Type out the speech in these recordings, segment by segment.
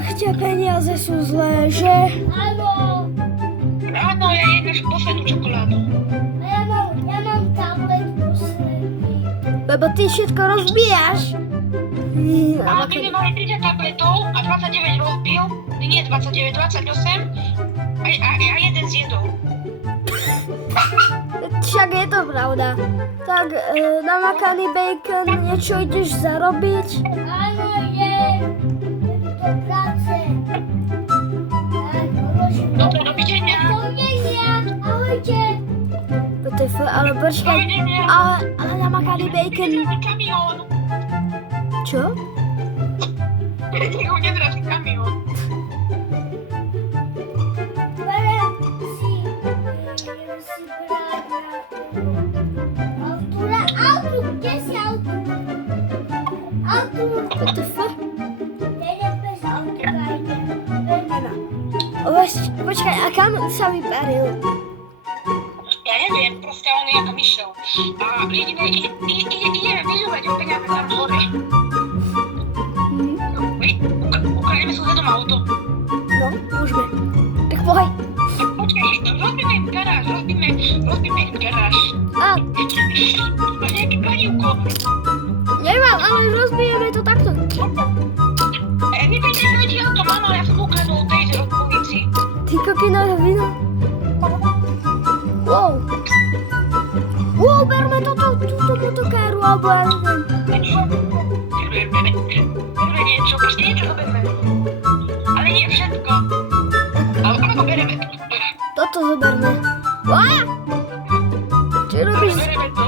Och, tie peniaze sú zlé, že? Áno. Áno, ja jednáš poslednú čokoládu. A ja mám tablet posledný. Lebo ty všetko rozbíjaš. Ale my sme mali 30 tabletov a 29 rozbil. Nie 29, 28. A jeden zjedol. Však je to pravda. Tak namakaný bacon, niečo ideš zarobiť? Áno, idem do práce. Tak, odložím. Dobre, dovidenia. Dovidenia. Ahojte. WTF, ale počkaj. Dovidenia. Ale namakaný bacon... Kamión. Čo? Ho nezrazí kamión. Berem si brať autu, kde si autu? Autu. WTF? Nejdem bez auta, idem. Počkaj, a kam sa vyparil? Ja neviem, proste on je ako myšel. A ideme vyžovať o peniaze tam hore. Ukážeme susedom auto. No, môžeme. Tak pohaj. Počkaj, rozbíme im garáž, rozbíme im garáž. A, Máš nejaké kladívko? nemám, ale rozbijeme to takto. Nebudete vedieť auto, mama, ja som ukradol tej policii. Ty kokina rovina. Wow. Wow, berme túto motokáru, alebo ja neviem. Berme niečo, proste niečo zoberme. Ale nie všetko. Alebo bereme to. Toto zoberme. Á! Čo robíš? Bereme to.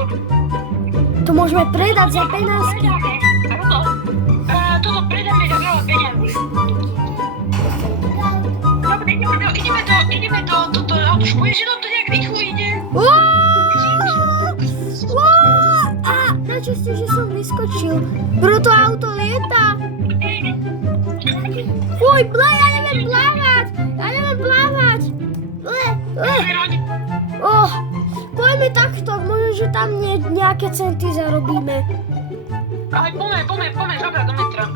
To môžeme predať za peniazky. Toto predáme za veľa peniazy. Dobre, ideme do toto auto. Budeš, že to nejak rýchlo ide? A, našťastie, že som vyskočil. Bro, to auto lieta. Fuj, ja neviem plávať. Poďme takto, možno, že tam nejaké centy zarobíme. Ale poďme, žobra do metra.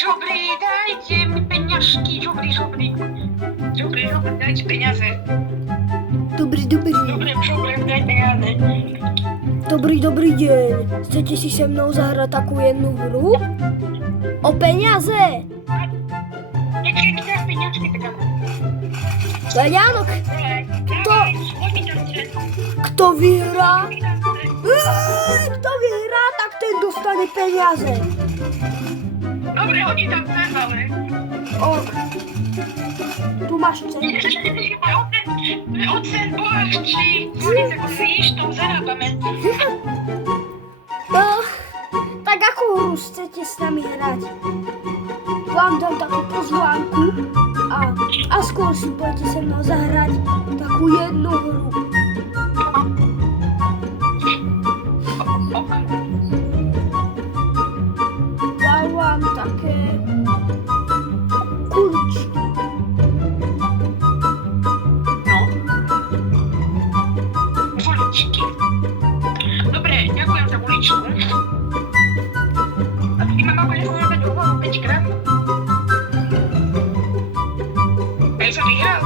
Žobri, dajte mi peňažky, žobri, dajte peniaze. Dobrý. Dobre, daj peniaze. Dobrý deň. Chcete si se mnou zahrať takú jednu hru? O peniaze. Keď dáš peňažky, tak áno. Jánok, kto vyhrá? Kto vyhrá, tak ten dostane peniaze. Dobre, hodí tam cen, ale... Tu máš cen. Ocen bohačí, oni sa kvíš, to zarábame. Tak akú hru chcete s nami hrať? Vám dám takú pozvánku a skôr si budete se mnou zahrať takú jednu hru. Dám vám také kuličky. Kuličky. Dobre, ďakujem za kuličku. A ty ma máš povedať úvahu 5 krát? Ja som vyhral.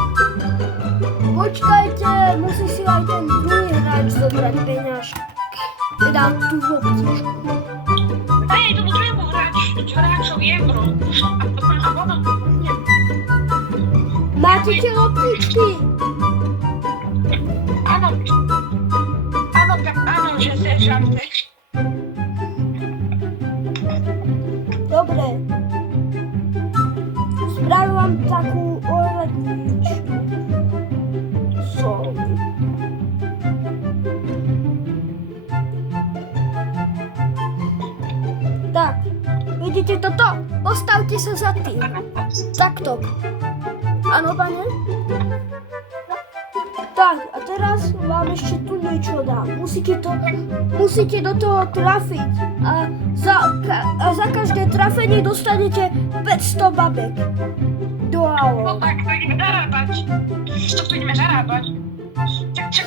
Počkajte, musí si aj ten druhý hráč zobrať peňažky. Teda tú obtížku. Daj tomu druhému hráčovi euro. A potom... Máte tie loptičky? Áno, že chceš. Dobre. Spravím vám takú ohľadničku. Tak, vidíte toto? Postavte sa za tým. Takto. Áno, pane? Tak, a teraz vám ešte tu niečo dám. Musíte do toho trafiť. A za každé trafenie dostanete 500 babek. Do No tak, to ideme zarábať. To ideme zarábať. Čak,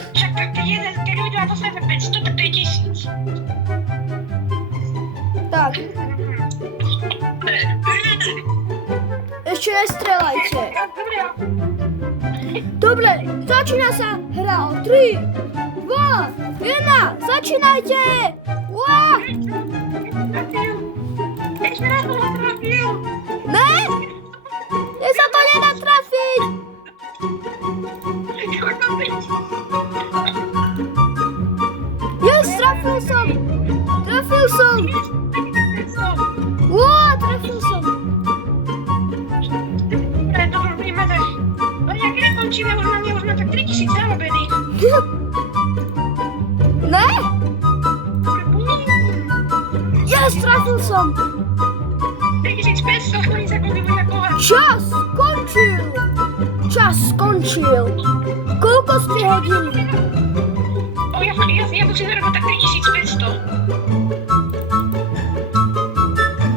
keď ľudia dostaneme 500, tak to je 1000. Tak. Ešte nestrelajte. Dobre. Dobre, začína sa hra o 3, 2, 1, začínajte! Uá! Ešte raz som ho trafil. Ne? Mne sa to nedá trafiť! Yes, trafil som! Trafil som! Uá, trafil som! To robíme tak. No jak nekončíme, už máme tak 3000 zarobených. Ne? Yes, trafil som! 3500, oni sa koľko bude kovať. Čas skončil! Čas skončil! Koľko ste hodiny? Ja musím zarobiť tak 3500.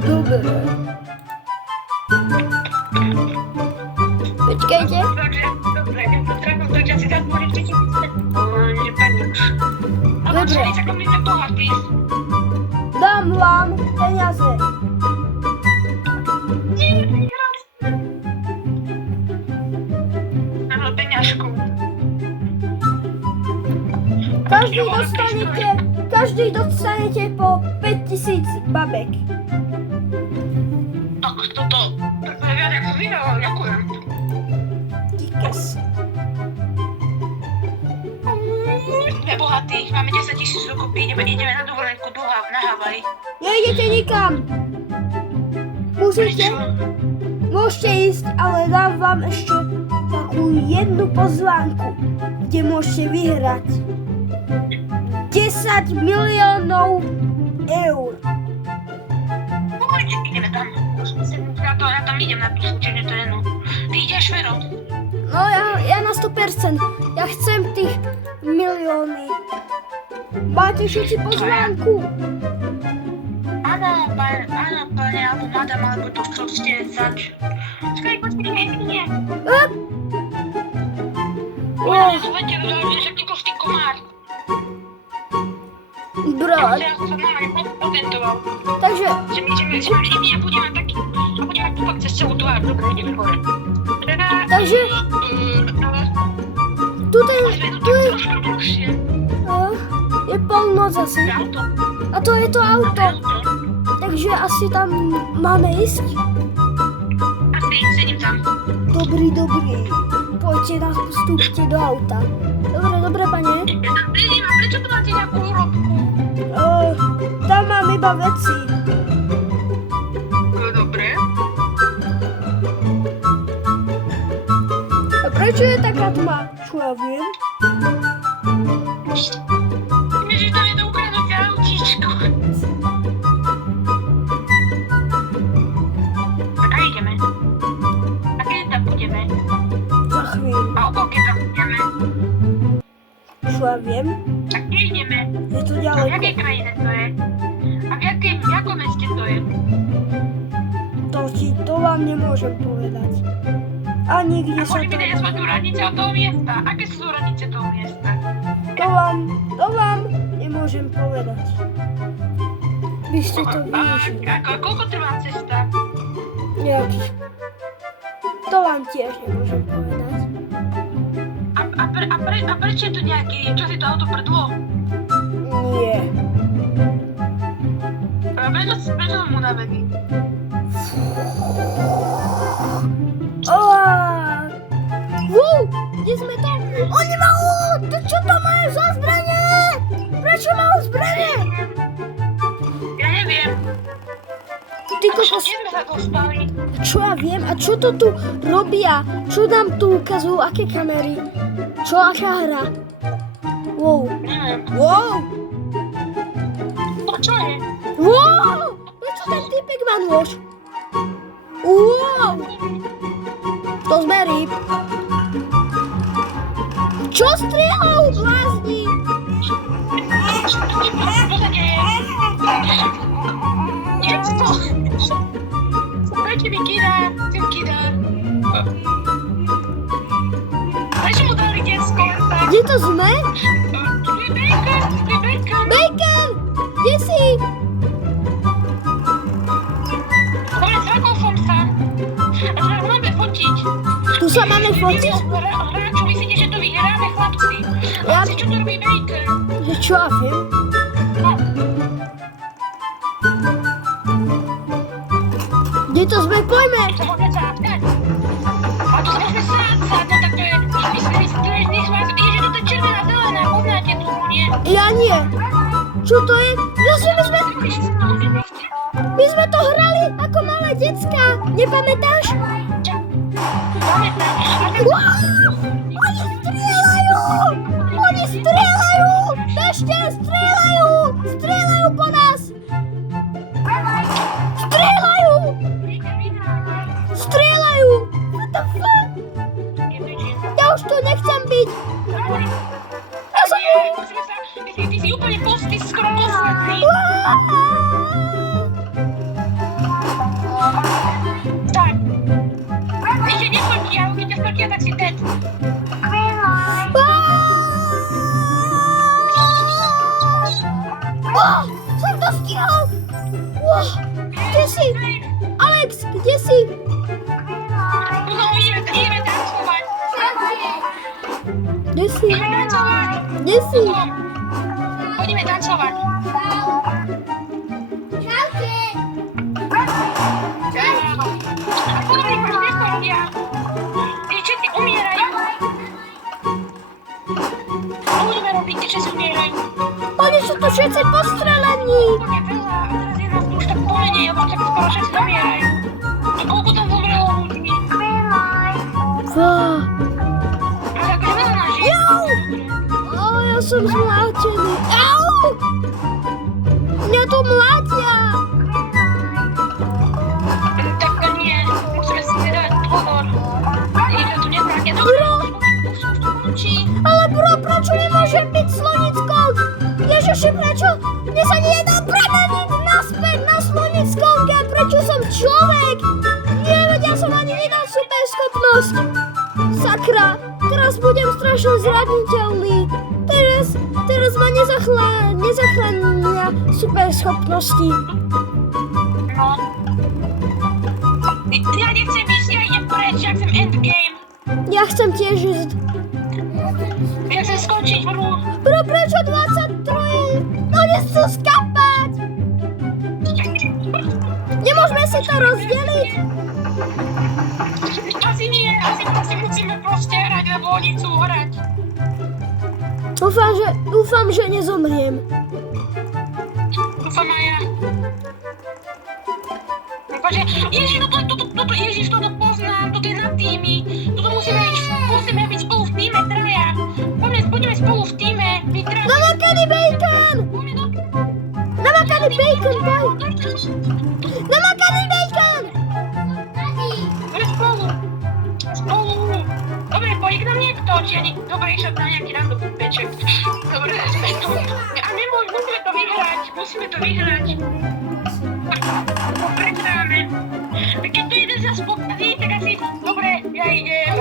Dobre. Počkajte. Dobre, ja to trafil, tak ja si dám môžem 3500. Nepadne už. A vám sa ako my sme bohatí. Dám vám peniaze. Áno, peňažku. Každý dostanete po 5000 babek. Tak toto, tak to je viac ako vyhralo, ďakujem. Díkes. Sme bohatí, máme 10 000 dokopy, ideme na dovolenku na Havaj. Nejdete nikam. Môžete ísť, ale dám vám ešte takú jednu pozvánku, kde môžete vyhrať 10 miliónov eur. Ideme tam. Ja tam idem na tú súťaž terénu. Ty ideš, Vero? No ja na 100%. Ja chcem tých milióny. Máte všetci pozvánku? Áno, pane, alebo madam, alebo to chcete zač. Skaj, počkej, nie. Ona nezvete, že ti kostý komár. Brat. Ja som mama nepotentoval. Takže, Že my budeme taký, a budeme kúpať cez celú tvár, dobre, ideme hore. Takže, tu je polnoc asi. Auto. A to je to auto. Takže asi tam máme ísť. Asi sedím tam. Dobrý. Poďte, vstúpte do auta. Dobre, pane. Ja tam sedím, a prečo tu máte nejakú úrobku? Tam mám iba veci. Dobre. A prečo je taká tma? Čo ja viem? Ježiš, tam je to ukradnuté autíčko. Tak a ideme. A keď tam budeme? Za chvíľu. A o koľkej tam budeme? Čo ja viem? Tak kde ideme? Je to A v ďaleko. jakej krajine to je? A v jakom meste to je? To vám nemôžem povedať. Ani kde A sa môže mi to... dať aspoň tú radnice od toho miesta? Aké sú radnice toho miesta? To vám nemôžem povedať. Vy ste to využili. A koľko trvá cesta? Nejakých. To vám tiež nemôžem povedať. A prečo je to nejaký, čo si to auto predlo? Nie. A prečo mu navedí? Kde sme tam? Oni majú! Čo to majú za zbranie? Prečo majú zbranie? Ja neviem. Ty kokos, Kde sme sa dostali? čo ja viem? A čo to tu robia? Čo nám tu ukazujú? Aké kamery? Čo, aká hra? Wow. Neviem. Wow! To čo je? Wow! Prečo ten typek má nôž? Wow! To sme ryb. Čo strieľajú blázni? Čo sa deje? Niečo! Prečo mi kýda? Chcem kýda. Prečo mu dali detsko? Kde to sme? Tu je bacon. Bacon! Kde si? Dobre, zrakol som sa. A zrakol Tu sa máme fotiť? Hráču, myslíte, že to vyhráme, chlapci? Chlapci, čo to robí Bacon? Že čo ja viem? No, Kde to sme? Poďme! to môže zátkať. A to sa môžeme sádzať, no tak to je... Myslím, že to je červená, zelená, poznáte to, nie? Ja nie. Čo to je? Vlastne my sme to hrali ako malé decka. Nepamätáš? Pamätám. Wow! Oni strieľajú! Oni strieľajú! Ešte strieľajú! Strieľajú po nás! Strieľajú! Strieľajú! What the fuck? Ja už tu nechcem byť. Ja som... Ty si úplne skoro posledný. Tak. Ešte nesmrtia, ale keď ťa smrtia, tak si dead. Som to stihol! Kde si? Alex, kde si? No, ideme tancovať. Kde si? Ideme tancovať. Kde si? Poďme tancovať. Čaute. A podobne máš nesmrtia. Tí všetci umierajú. A budeme robiť, tí všetci umierajú. Oni sú tu všetci postrelení. Úplne veľa. A teraz je nás už tak pomenej, lebo tak skoro všetci zomierajú. A koľko tam zomrelo ľudí? Fá. A tak veľa nás žije. Jau! Ja som zmlátený. Au! Mňa tu mlátia. Tak to nie. Musíme si dať pozor. Nikto tu nevrátia. Bro, Už to končí. ale bro, prečo nemôžem byť slonickou? Ježiši, prečo? Mne sa nedá premeniť naspäť na slonickou. Prečo som človek? Nie, veď ja som ani nedal super schopnosť. Sakra, teraz budem strašne zraniteľný. Teraz ma nezachránia super schopnosti. No. Ja nechcem ísť, ja idem preč, ja chcem endgame. Ja chcem tiež ísť. Ja chcem skončiť hru. Bro, prečo 23? No nechcú skapať. Nemôžeme si to rozdeliť. Asi nie, asi musíme proste hrať, lebo oni chcú hrať. Dúfam, že nezomriem. Dúfam aj ja. Pretože, Ježiš, toto poznám, toto je na týmy. Toto musíme byť spolu v týme, traja. Poďme spolu v týme, my traja. Namakaný bacon! Namakaný bacon, boj! Namakaný bacon! Poďme spolu. Dobre, poď k nám niekto, či ani... Dobre, išak na nejaký random peček. Dobre, sme tu. A musíme to vyhrať. Prehráme. Keď to jeden zase pokazí, tak asi... Dobre, ja idem...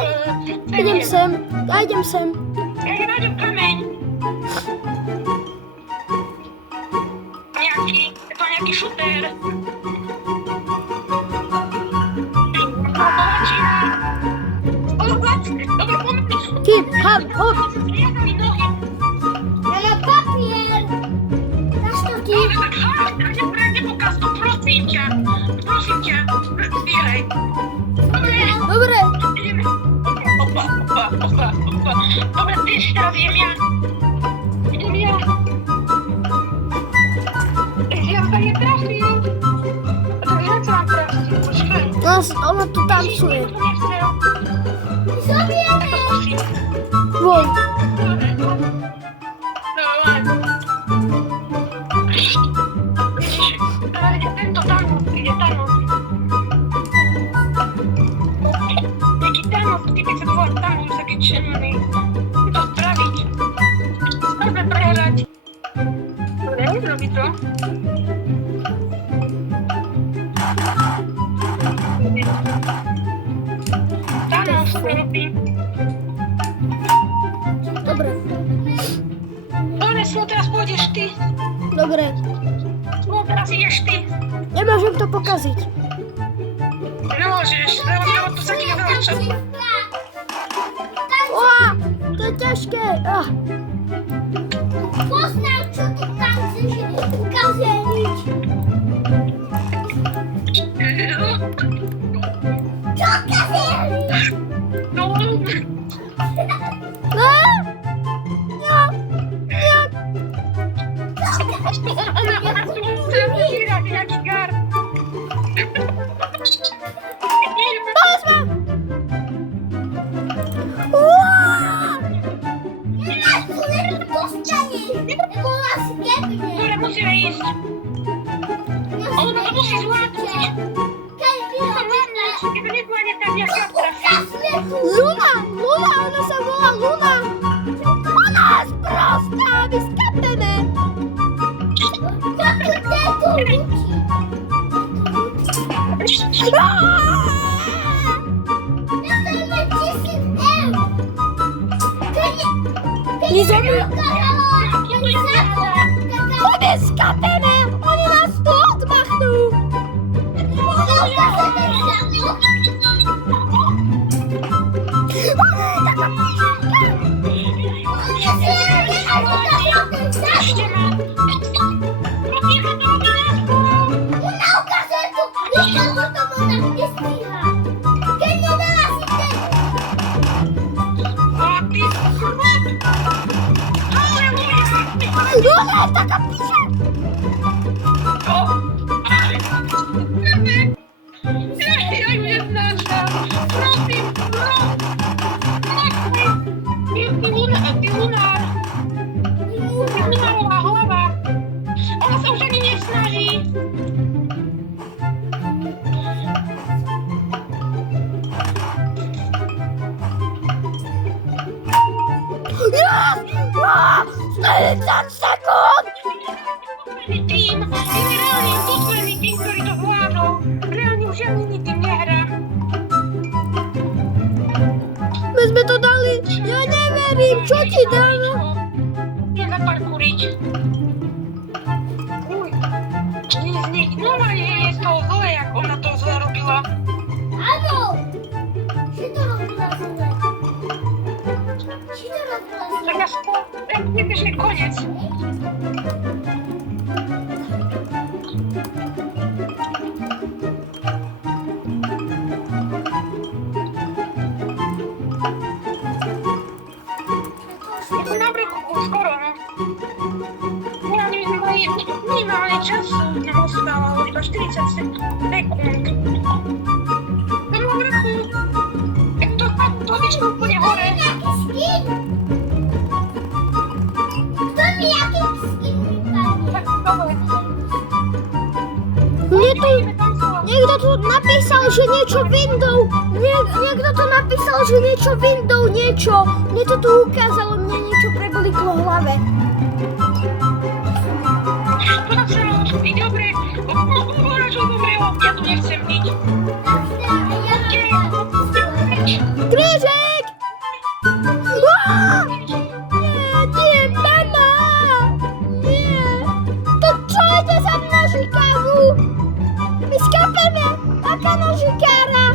Idem sem, ja idem sem. Ja nájdem kameň. Je to nejaký šutér. Dobre, poďme. Hip, hop, hop. Zriadali nohy. Ale papier. Na čo ty? Dobre, tak nepokaz to, prosím ťa. Zbieraj. Dobre, Ideme. Opa. Dobre, ty ešte teraz idem ja. Ja sa netrafím. Tak ja sa vám trafím, počkaj. ono tu tancuje. Zobieme. Vol. Tento Thanos, ide Thanos. Jaký Thanos, keď sa to volá Thanos, taký červený. To spraviť. Skôrme prehrať. Dobre, robí to. Thanos to robí. Dobre, Dobre, Slo, teraz pôjdeš ty. dobre. Slo, teraz ideš ty. Nemôžem to pokaziť. Nemôžeš, lebo to sa ti nedáva čas. ťažké. Poznám, čo ty tam chceš ukazeniť. Čo ukazeniť? No, No, no, no. ona tu chce vyžírať jak gar. Pozme! Uaaaa! Nás tu nedostaneš, lebo nás gebne. Dobre, musíme ísť. Ona to musí zvládnuť. Keď by ho Zvládnuť, keď to nezvládne, tak jak ja trafí. ukazuje tu. Luna, ona sa volá Luna. Ona je sprostá, my skapeme. Koľko tieto ruky? Dostaneme 1000 eur. My zomri- My skapeme, oni nás tu odmachnú. Taká píšenka. Ešte ma. Prosíme, to robí nás. A ty... Luna je taká píšenka. Ja ju neznášam. Prosím, Ty lunárová hlava. Ona sa už ani nesnaží. Yes! 40 sekúnd! Tým, je reálne posledný tým, ktorý to zvládol. Reálne už žiadny tým nehrá. My sme to dali, ja neverím, čo ti dám? Nezaparkúriť. Uj, normálne je z toho zle, jak ona to zle robila. Áno! Či to robila zle? Či to robila zle? Tak ja vieš, je koniec. Je na brehu už skoro, no. Ja neviem, minimálne času nám ostávalo, iba 40 sekúnd. Na brehu. To vieš úplne hore. Nejaký skin? Kto mi jaký skin vypadne? Tak dobre. Niekto tu napísal, že niečo Windows. Niekto tu napísal, že niečo Windows, niečo. Mne to tu ukázalo, mne niečo preblíklo v hlave. To sa i dobre. Hovorím, že umrelo. Ja tu nechcem byť. Krížek! Nie, mama! Nie! To čo ide za mnou šikáru? My skapeme! Aká nožikára!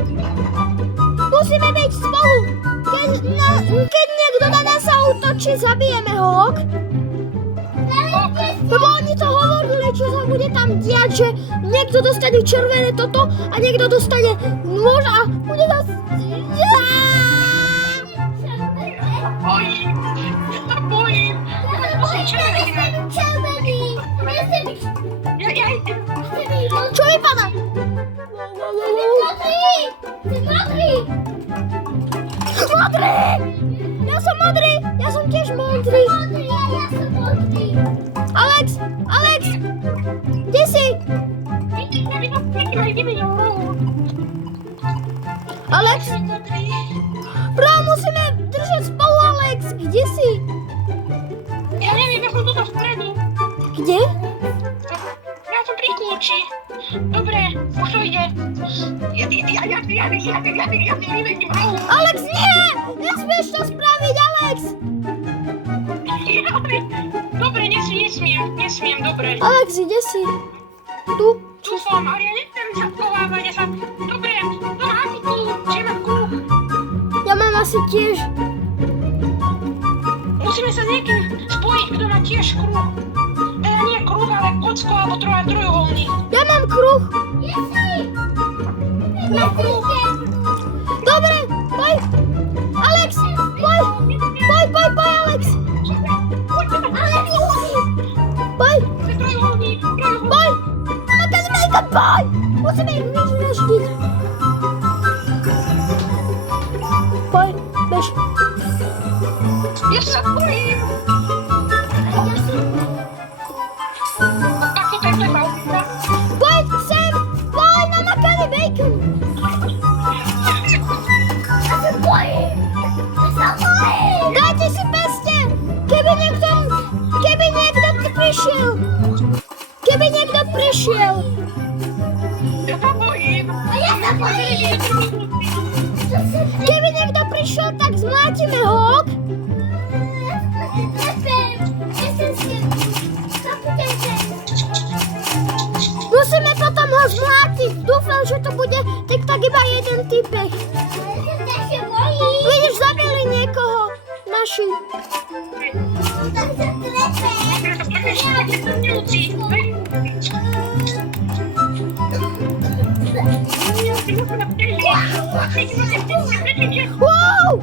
Musíme byť spolu! Keď niekto na nás útočí, zabijeme ho, ok? Lebo oni to hovorili, čo sa bude tam diať, že niekto dostane červené toto a niekto dostane nôž a bude nás... Bojím. Ja bojím. Ja idem. Čo vypadá? Modrý! Ja som modrý! Ja som tiež modrý! Alex! Kde si? Alex? Bro, musíme držať spolu, Alex! Kde si? Ja neviem, ja som tu vpredu. Kde? Ja som pri kľúči. Dobre, už to ide. Ja vymením rohu. Alex, nie! Nesmieš to spraviť, Alex! Dobre, nesmiem, dobre. Alex, kde si? Tu? Tu som, ale ja nechcem sa schovávať, ja sa... Dobre, to má asi tu, že mám kľúč. Ja mám asi tiež. niekým spojiť, kto má tiež kruh. Teda nie kruh, ale kocko alebo trojuholník. Ja mám kruh. Dobre, poj. Alex, poj, Alex. Poj, Trojuholník. poj. Mama Kazimejka, poj. Musíme ich vyžraždiť. Poj, bež. Ja sa bojím. Tak to je malka. Poď sem, poj, mama Kazimejka. Dajte si peste, keby niekto prišiel. Ja sa bojím. Keby niekto prišiel, tak zmlátime ho. Musíme potom ho zmlátiť. Dúfam, že to bude tak iba jeden typek. Vidíš, zabili niekoho. Naši. Wow!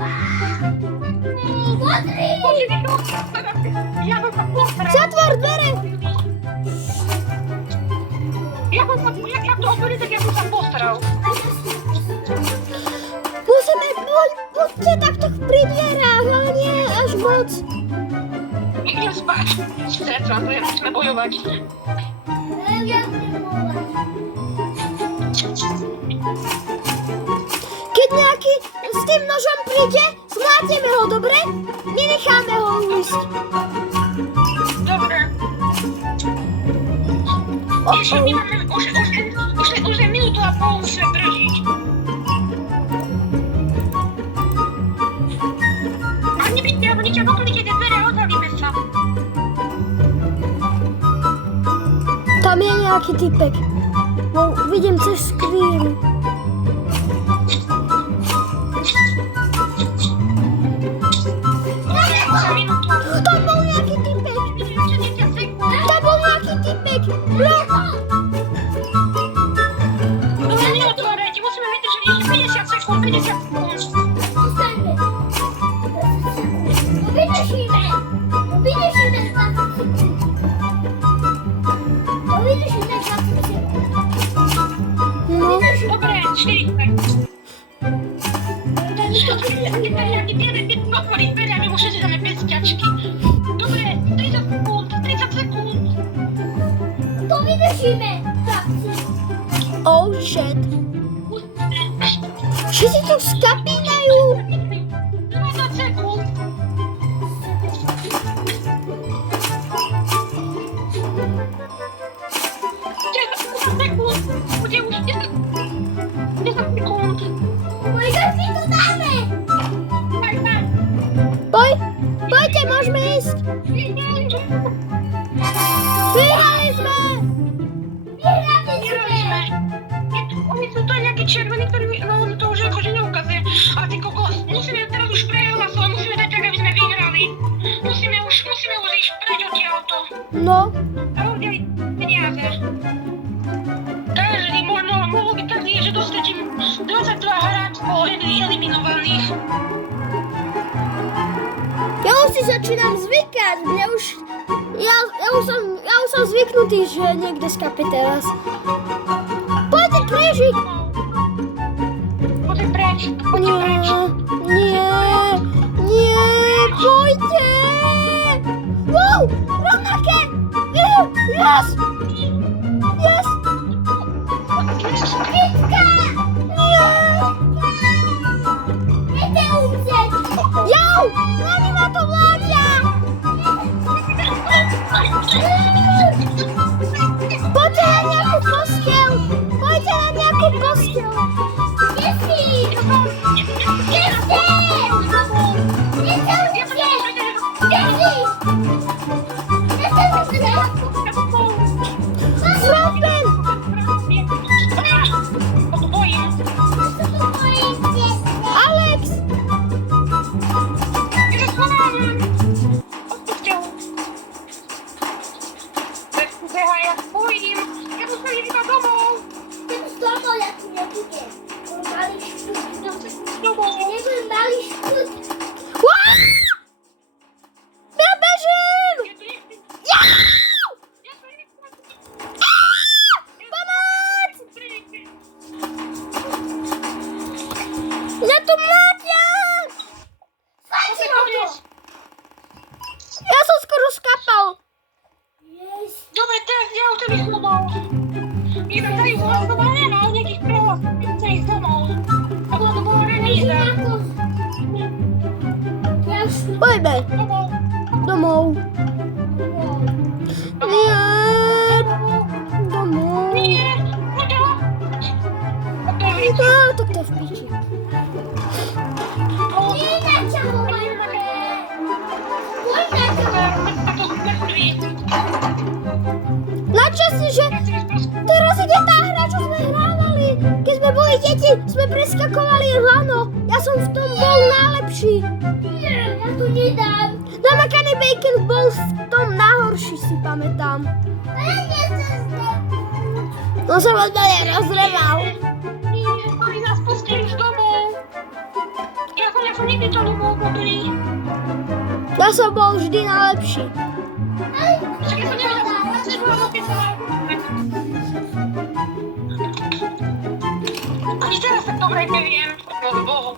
Zatvor dvere. Jak to otvorí, tak ja som sa postaral. Musíme, buďte takto pri dverách, ale nie až moc. Idem spať. Srdca, to je, musíme bojovať. Keď nejaký s tým nožom príde, zmlátime ho, dobre? Nenecháme ho ujsť. Dobre. Ježiš, my máme už je minútu a pol musíme držiť. A nebyť, alebo niečo, otvoríte tie dvere a odhalíme sa. Tam je nejaký typek. No, vidím cez skrín. Za minútu. Tam bol nejaký typek. Tam bol nejaký typek. Dobre, neotvárajte, musíme vydržať ešte 50 sekúnd, 50 sekúnd. No, Dobre, 40. Nejaký jeden typ otvorí dvere a my mu všetci dáme 5 ťačky. Dobre, 30 sekúnd, 30 sekúnd. oh shit. Všetci tu skapínajú. 20 sekúnd. Bude už 10 sekúnd. Poďte, môžeme ísť. Vyhrali sme. Oni sú to nejakí červení, ktorí, no to už akože neukazuje. Ale ty kokos, musíme teraz už prehlasovať, musíme dať tak, aby sme vyhrali. Musíme už ísť preč odtiaľto. No, A udieliť peniaze. Každý, mohlo by každý, že dostatím 22 hráčov eliminovaných. ja už si začínam zvykať. Ja už som zvyknutý, že niekde skape teraz. Poďte, Krížik. Poďte preč, poďte preč. Nie, poďte. Wow, rovnaké. Yes. Jau, oni ma to vládia. Poďte na nejakú posteľ. Poďte na nejakú posteľ. Yes, to mlátia! Zase koniec. Ja som skoro skapal. Dobre, teraz ja u tebe domov. My sme tady hlasovali na nejakých prehlasných domov. Lebo to bolo remíza. Poďme Domov. domov. Nie. Domov. Nie, poďa. Tak to je v piči. Načasne, že teraz ide tá hra, čo sme hrávali. Keď sme boli deti, sme preskakovali lano. Ja som v tom bol najlepší. Ja tu nedám. Namakaný bacon bol v tom najhorší, si pamätám. Ja nechcem On sa od mňa rozreval. Oni nás pustili z domov. Ja som nikdy to nebol dobrý. Ja som bol vždy najlepší. Však ja som nevedela, že bola napísaná. Ani teraz tak dobre neviem. Bohu.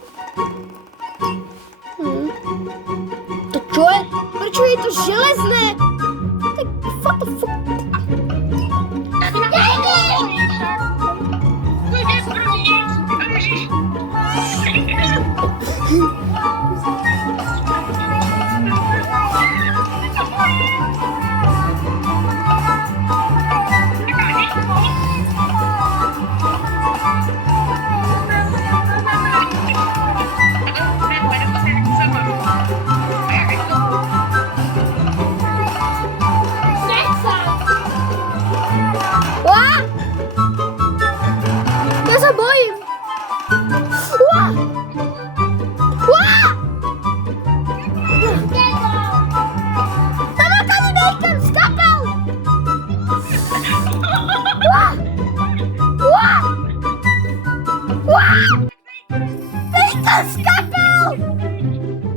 To čo je? Prečo je to železné? Tak what the fuck? Á! Ja sa bojím. Á! Á! Namakaný bacon skapal! Á! Á! Á! Bacon skapal!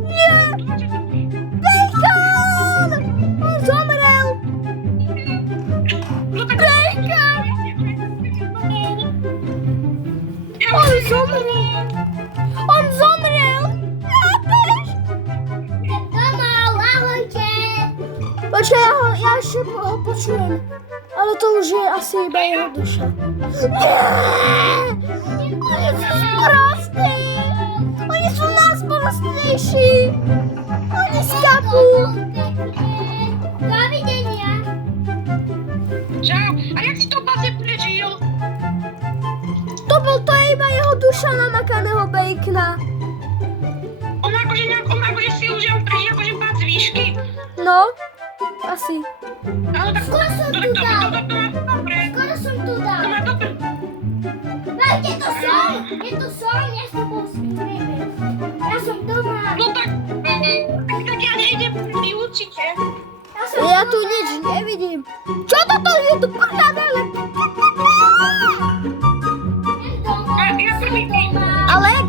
Nie! Bacon! On zomrel! Bacon! On zomrel! On zomrel! Chápeš? domov, ahojte. Počkaj, ja ešte ho počujem. Ale to už je asi iba jeho duša. Nie! Oni sú sprostí! Oni sú najsprostejší! Oni skapú! Dovidenia. Čau, a jak si to base prežil? To je iba jeho duša namakaného bacona. On akože si užil prežil akože pád z výšky. No, asi. Ale tak Skoro som tu to dal. dobre. Skoro som tu To dal. má dobre. Je to som, ja som bol skrivený. Ja som doma. No tak ja nejdem určite. Ja tu nič nevidím. Čo toto je tu prdavele? Ja prvý deň. Alex,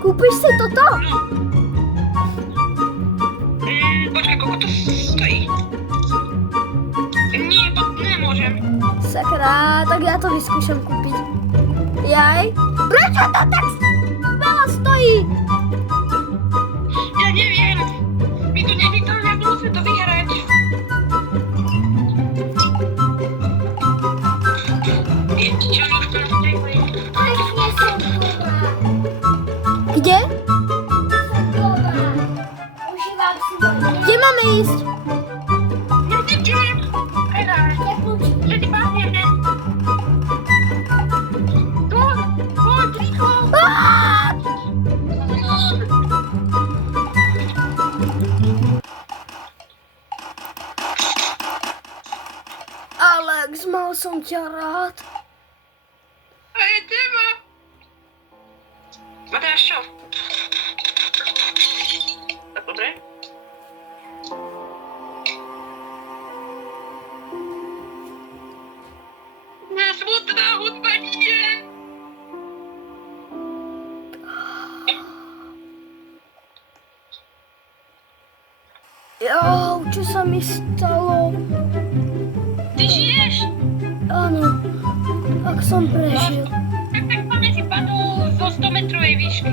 kúpiš si toto? Počkaj, koľko to stojí? Nie, to nemôžem. Sakra, tak ja to vyskúšam kúpiť. Jaj? Prečo to tak veľa stojí? Ja neviem. My tu musíme to vyhrať. Čo už to Ja som doma. Kde? Som doma. Užívam si môj Kde máme ísť? neviem. Teda, že ti páneme. Poď, rýchlo. Á! Alex, mal som ťa rád. A je teba. A teraz čo? Tak dobre? Smutná hudba nie. Jo, čo sa mi stalo? Ty žiješ? Áno, ak som prežil. Tak si padol zo 100 metrovej výšky.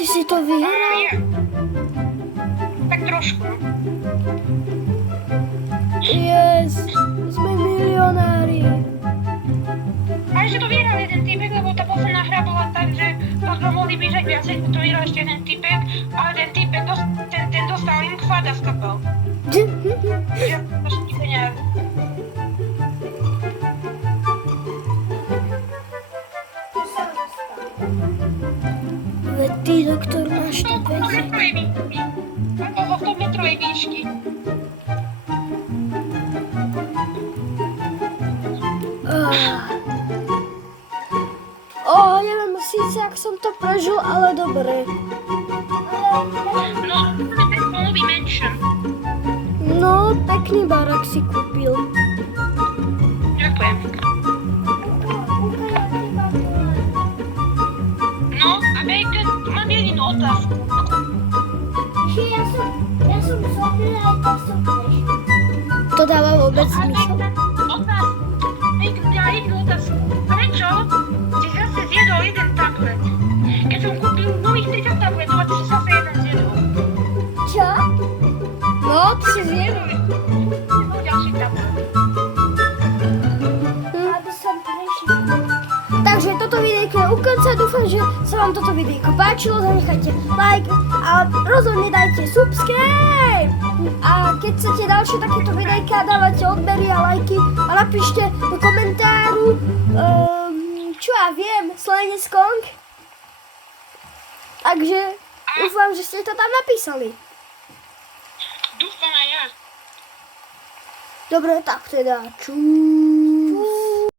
Ty si to vyhral? Je. Tak trošku. Yes, sme milionári. A ešte to vyhral jeden typek, lebo tá posledná hra bola tak, že to sme mohli bížať viacej, to vyhral ešte jeden typek, ale ten typek ten dostal inkfad a skapal. Ja to ešte peniaze. Veď ty, doktor, máš to peniaze. Ako zo 100 metrovej výšky. Neviem síce, ak som to prežil, ale dobre. No, ten nový mansion. No, pekný barák si kúpil. Ďakujem. No, a Bacon, mám jedinú otázku. Že ja som zobila aj to súpež. To dáva vôbec A zmysel. Bacon, ja jedinú otázku. Prečo si zase zjedol jeden tablet? Keď som kúpil nových 30 tabletov a ty si zase jeden zjedol. Čo? No, ty si zjedol. Ďalší tablet. Aby som prežil. Takže toto videjko je u konca, dúfam, že sa vám toto videjko páčilo, zanechajte like a rozhodne dajte subscribe. A keď chcete ďalšie takéto videjka, dávajte odbery a lajky a napíšte do komentáru, čo ja viem, Slenec Kong. Takže dúfam, že ste to tam napísali. Dúfam aj ja. Dobre, tak teda, čú.